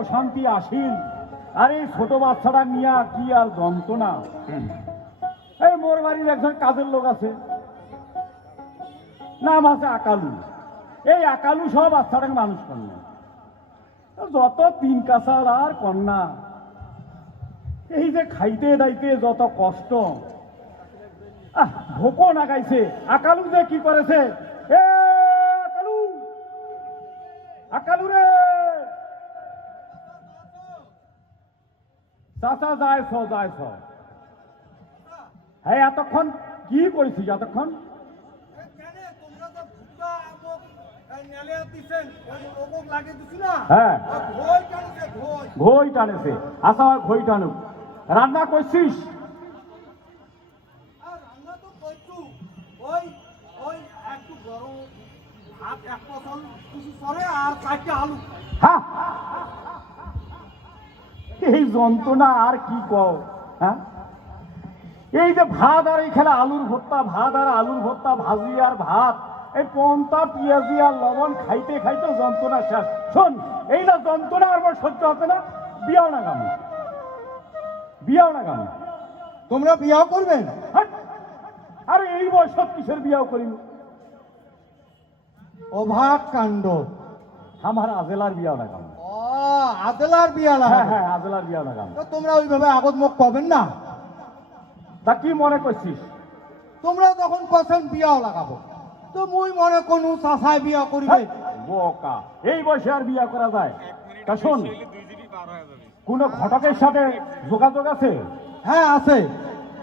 অশান্তি আসিল। আর এই ছোট বাচ্চাটা নিয়ে কি আর যন্ত্রণা। এই মোর বাড়ির একজন কাজের লোক আছে, নাম আছে আকালু। এই আকালু সহ বাচ্চাটাকে মানুষ করল। যত তিন কাছার আর কন্যা, এই যে খাইতে দাইতে যত কষ্ট, ভোকো না গাইছে। আকালু যে কি করেছে, এ আকালু, আকালু রে, চাচা যাইছ যাইছ। হ্যাঁ, এতক্ষণ কি করেছিস? এতক্ষণ হ্যাঁ ঘই টানেছে। আচ্ছা, ঘই টানুক। রান্না করছিস? হ্যাঁ, এই যন্ত্রণা আর কি কও। হ্যাঁ, এই যে ভাত আর এইখানে আলুর ভর্তা, ভাত আর আলুর ভর্তা, ভাজি আর ভাত, এই পন্তা পেঁয়াজি আর লবণ খাইতে খাইতে যন্ত্রণা শেষ। শোন, এই না যন্ত্রণা আমার সহ্য হবে না। বিয়াও না গাম, বিয়াও না গাম। তোমরা বিয়াও করবে? আরে এই বয়সত কিসের বিয়াও করিব? অভাব কাণ্ড। আমার আজেলার বিয়াও না গাম। আদেলার বিয়া হ্যাঁ লাগাবে? হ্যাঁ, আজেলার বিয়াও না গাম। তো তোমরা ওইভাবে আগত মুখ পাবেন না। তা কি মনে করছিস? তোমরা যখন কথা বিয়াও লাগাবো, তো মুই মনে কোনো চাষায় বিয়া করিবে। বোকা, এই বয়সে আর বিয়া করা যায়? তা শোন, কোন ঘটকের সাথে যোগাযোগ আছে? হ্যাঁ আছে,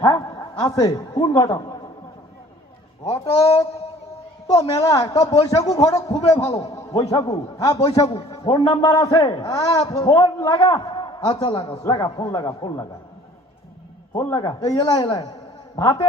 হ্যাঁ আছে। কোন ঘটক? ঘটক তো মেলা, তো বৈশাখু ঘটক খুবই ভালো। বৈশাখু? হ্যাঁ বৈশাখু। ফোন নাম্বার আছে? হ্যাঁ ফোন লাগা। আচ্ছা লাগা লাগা, ফোন লাগা, ফোন লাগা, ফোন লাগা। এই এলাই এলাই ভাতে